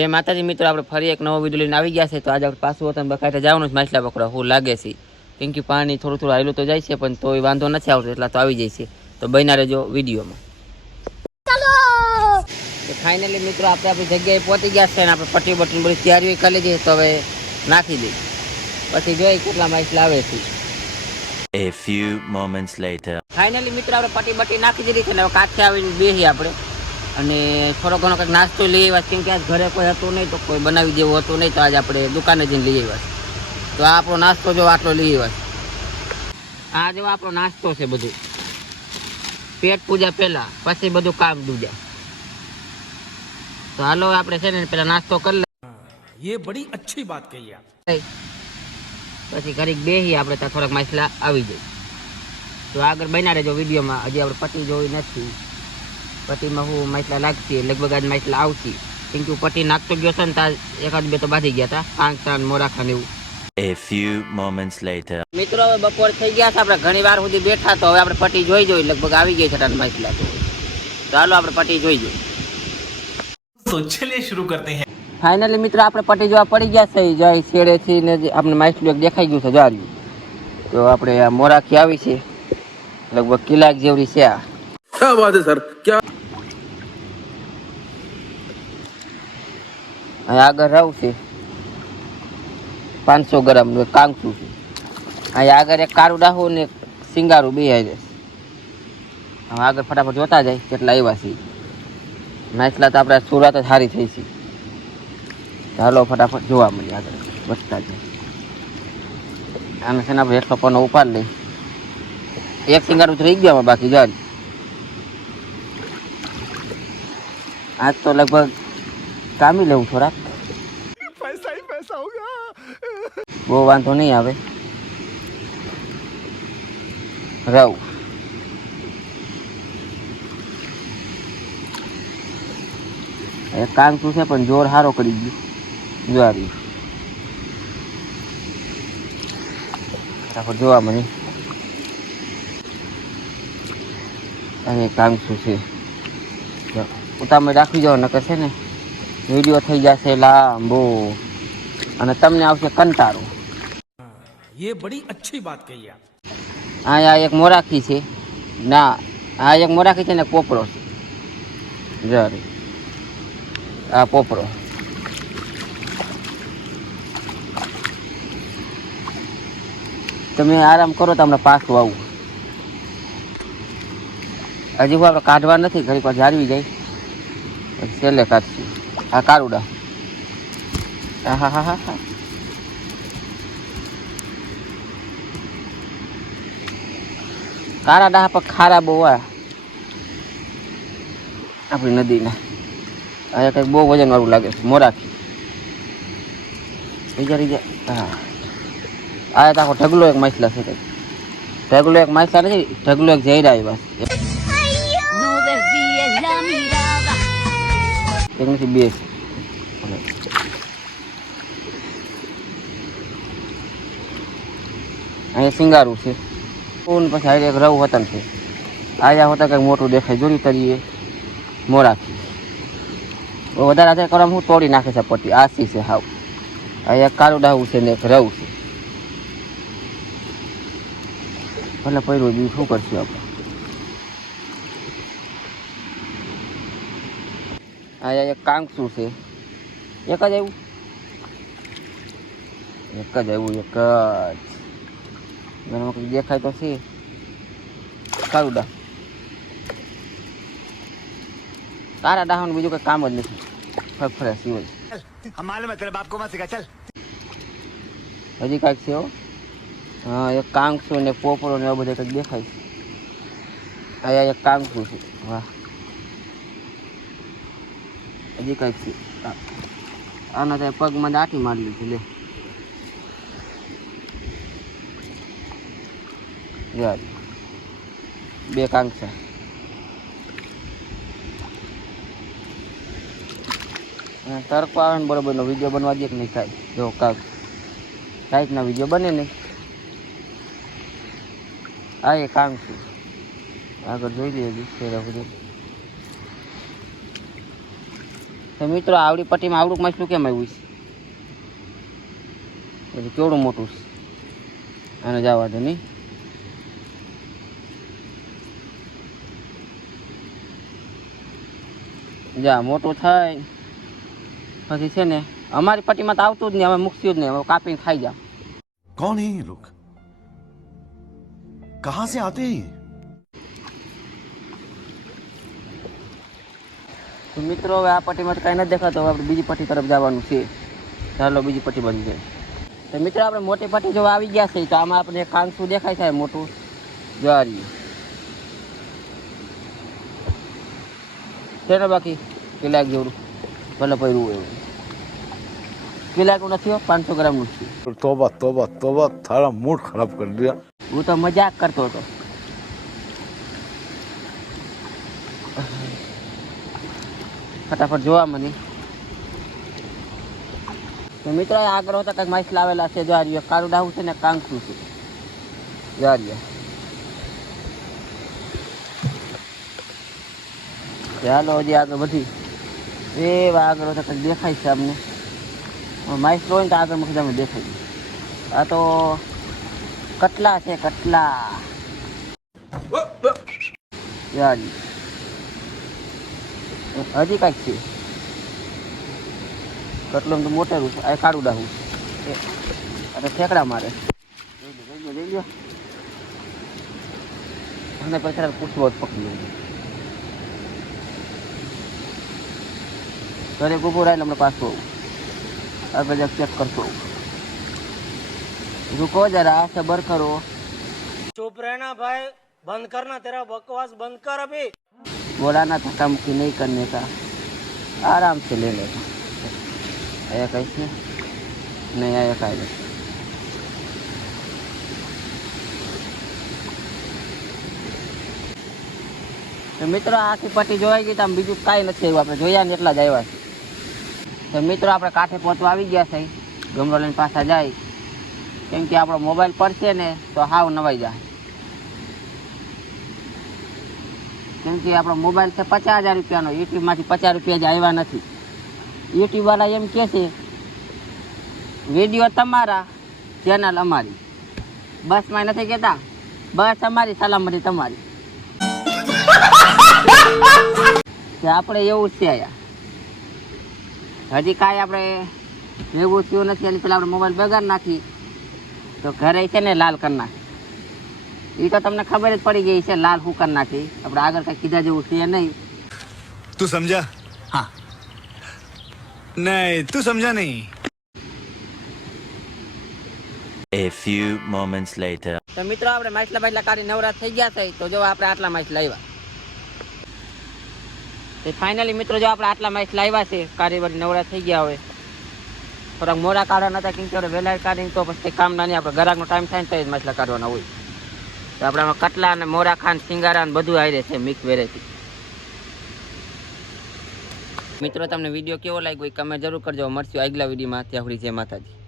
જય માતાજી મિત્રો, આપણે ફરી એક નવો વિડીયો લઈને આવી ગયા છે. તો આજે આપણે પાછું વતન બકાઈઠે જવાનું છે માછલા પકડવા. હું લાગે છે કેમ કે પાણી થોડું થોડું આવેલું તો જાય છે, પણ તોય વાંધો નથી આવતો, એટલા તો આવી જાય છે. તો બન્યા રહેજો વિડીયોમાં. તો ફાઇનલી મિત્રો આપણે આપણી જગ્યાએ પહોંચી ગયા છે અને આપણે પટ્ટી બટ્ટી બધી તૈયારીઓ કરી લીધી. તો હવે નાખી દઈ, પછી જોઈ કેટલા માછલા આવે છે. A few moments later. Finally મિત્રો આપણે પટ્ટી બટ્ટી નાખી દીધી છે ને હવે કાંઠે આવીને બેસી આપણે અને થોડો ઘણો કંઈક નાસ્તો લઈ આવ્યા, કેમ કે આજ ઘરે કોઈ હતું નહીં, તો કોઈ બનાવી જેવું હતું નહીં, તો આજે આપણે દુકાને જઈને લઈ આવ્યા. તો આ આપણો નાસ્તો જો આટલો લઈ આવ્યા. આ જો આપણો નાસ્તો છે, બધું પેટ પૂજા પહેલા, પછી બધું કામ દૂજા. તો હાલો આપણે છે ને પેલા નાસ્તો કરી ये बड़ी अच्छी बात कही आप. પછી ઘડીક બેસી આપણે ત્યાં થોડાક માછલા આવી જાય. તો આગળ બન્યા રહેજો વિડીયોમાં. હજી આપણે પટ્ટી જોઈ નથી, પટ્ટીમાં હું માછલા લાગતી, લગભગ આજ માછલા આવતી, કેમ કે પટ્ટી નાખતો ગયો છે ને ત્યાં એકાદ બે તો બાંધી ગયા હતા, કાંકસાન મોરાખા ને એવું. A few moments later. મિત્રો હવે બપોર થઈ ગયા છે, આપણે ઘણી વાર સુધી બેઠા, તો હવે આપણે પટ્ટી જોઈ લગભગ આવી ગઈ છે માછલા. તો ચાલો આપણે પટ્ટી જોઈ જોઈએ. तो चलिए शुरू करते हैं. ફાઇનલી મિત્રો આપણે પટ્ટી જોવા પડી ગયા છે. જય છેડેથી ને આપણે માછલું એક દેખાઈ ગયું છે જારી. તો આપણે આ મોરાખી આવી છે, લગભગ કિલાક જેવડી છે. આ क्या बात है सर, क्या અહીં આગળ રહું છે 500 ગ્રામનું એક કાંકસું છે. અહીં આગળ એક કાળું ડાહું ને સિંગારું બે આવી જશે. હવે આગળ ફટાફટ જોતા જાય કેટલા આવ્યા છે માછલા. તો આપણે સુરત જ સારી થઈ છે. ચાલો ફટાફટ જોવા મળીએ, આગળ વધતા જાય. આને છે ને આપણે એટલો પણ ઉપાડ લઈ. એક સિંગારું તો રહી ગયા બાકી જાય. આજ તો લગભગ કામી લેવું થોડાક, पैसा ही पैसा होगा. બહુ વાંધો નહીં આવે. રહું એ કાંકસું છે પણ જોર સારો કરી ગયું જ્વારી. ફટાફટ જોવા મને. અરે કાંકસું છે, ઉતામે રાખી જાઓ, નકર છે ને વિડીયો થઈ જશે લાંબો અને તમને આવશે કંટાળો. ये बड़ी अच्छी बात कही आप. આ એક મોરાખી છે, ના આ એક મોરાખી છે ને પોપડો છે. જરે આ પોપડો. તમે આરામ કરો, તમને પાછું આવું. હજી હું આપણે કાઢવા નથી, ઘણી વાર જાળવી જાય પછી છેલ્લે કાઢશું. આ કાળુડા, હા હા હા હા, કાળા ડાહ પર ખારા બહુ હોય આપણી નદીના. અહીંયા કંઈક બહુ વજન વાળું લાગે છે મોરાખી. હા આ તો આખો ઢગલો એક માછલા છે. કંઈક ઢગલો એક માછલા નથી, ઢગલો એક જઈ રહ્યા બસ. એક નથી, બે છે. અહીંયા સિંગારું છે, પછી હારે એક રવ વતન છે. આયા હોતા કંઈક મોટું દેખાય, જોરી તરીએ મોરાખી. વધારે હાથે કરવામાં હું તોડી નાખે છે પટ્ટી. આસી છે હાવ. અહીંયા કાળું ડાહું છે ને એક રવ છે. ભલે પડ્યું બીજું શું કરશું આપણે. અહીંયા એક કાંકસું છે, એક જ આવ્યું, એક જ આવ્યું, એક જ. એમાં કંઈક દેખાય તો છે કાળું ડાહ. તારા ડાહવાનું બીજું કંઈ કામ જ નથી, ફરફરે સિવાય. हमारे मतलब आपको मत सिखा चल. હજી કાંઈક છે હો. હા એક કાંકસું ને પોપડો ને એવું બધું કંઈક દેખાય છે. અહીંયા એક કાંકસું છે. વાહ, હજી કંઈક છે. આના ત્યાં પગમાં દાટી મારી લીધી લે. યાર બે કાંકસા. તરકો આવે ને બરોબરનો વિડીયો બનવા દે કે નહીં થાય. જો કાંઈકના વિડીયો બને નહીં. આ એ કાંકસું આગળ જોઈ લઈએ. બધું તો મિત્રો આવડી પટ્ટીમાં આવડું માછલું કેમ આવ્યું છે? એટલે કેવડું મોટું છે. આને જવા દે નહીં. જા મોટું થાય પછી છે ને અમારી પટ્ટીમાં તો આવતું જ નહીં, અમે મૂકશું જ નહીં, હવે કાપીને ખાઈ જાવ. कौन है ये लोग? कहां से आते हैं ये? તો મિત્રો હવે આ પટ્ટીમાં તો કાંઈ નથી દેખાતો, હવે આપણે બીજી પટ્ટી તરફ જવાનું છે. ચાલો બીજી પટ્ટી બની જાય. તો મિત્રો આપણે મોટી પટ્ટી જો આવી ગયા છે તો આમાં આપણે કાંસું દેખાય છે મોટું જ્વારી છે ને, બાકી કિલાક જેવડું ભલે પડ્યું હોય એવું. કિલાકનું નથી, 500 ગ્રામનું છે. तौबा तौबा तौबा, थारा मूड खराब कर दिया. હું તો મજાક કરતો હતો. ફટાફટ જોવા મને. તો મિત્રો આગળ હોતા કંઈક માછ લાવેલા છે. જ્વારીઓ કાળું ડાહું છે ને કાંકરું છે. જ્વારીઓ ચાલો હજી આગળ વધી. એવા આગળ હોતા કંઈક દેખાય છે અમને. માછ હોય ને તો આગળ મૂકી તમે દેખાય. આ તો કટલા છે, કટલા જ્વારી. હજી કાંઈક છે કટલું તો મોટેરું છે. આ કાળું ડાહું અને ઠેકડા મારે. જોઈ લો અને પછી પૂછવો જ પકડી ઘરે ઊભું રાહીને હમણાં પાછું આવું આગળ ચેક કરતો. रुको जरा, सबर करो. चुप रहना भाई, बंद करना, तेरा बकवास बंद कर अभी. बोला ना धक्का मुक्की नहीं करने का, आराम से ले लेना. आया कैसे नहीं आया कायदे. તો મિત્રો આખી પટ્ટી જોવાઈ ગઈ તો આમ બીજું કાંઈ નથી આવ્યું. આપણે જોયા ને એટલા જ આવ્યા છે. તો મિત્રો આપણે કાંઠે પહોંચવા આવી ગયા છે. ગમરો લઈને પાછા જાય, કેમ કે આપણો મોબાઈલ પડશે ને તો હાવ નવાઈ જાય. કેમ કે આપણો મોબાઈલ છે 50,000 રૂપિયાનો. યુટ્યુબમાંથી 50 રૂપિયા જ આવ્યા નથી. યુટ્યુબવાળા એમ કહે છે વિડીયો તમારા, ચેનલ અમારી. બસમાં નથી કહેતા બસ અમારી, સલામતી તમારી. આપણે એવું જ છે હજી કાંઈ આપણે એવું થયું નથી. એની પેલા આપણે મોબાઈલ બગાડ નાખી તો ઘરે છે ને લાલ કરી નાખી. એ તો તમને ખબર જ પડી ગઈ છે લાલ હું કરી નાખી. આપણે આગળ કંઈ કીધા જેવું છે નહીં. तू समझा? हाँ नहीं तू समझा नहीं. A few moments later. તો મિત્રો આપણે માછલા બાછલા કાઢી નવરા થઈ ગયા છે. તો જો આપણે આટલા માછલા આવ્યા. તો ફાઇનલી મિત્રો જો આપણે આટલા માછલા આવ્યા છે, કાઢી વળી નવરા થઈ ગયા હોય. થોડાક મોડા કાઢવાના હતા, કેમ કે વહેલા કાઢીને તો પછી કામના નહીં. આપણે ગરાકનો ટાઈમ થાય ને તો જ માછલા કાઢવાના હોય. તો આપણે આમાં કટલા અને મોરા ખાન, સિંગારા ને બધું આવી છે, મિક્સ વેરાયટી. મિત્રો તમને વિડીયો કેવો લાગ્યો એ કમેન્ટ જરૂર કરજો. મળશું આગલા વિડીયોમાં. ત્યાં સુધી જય માતાજી.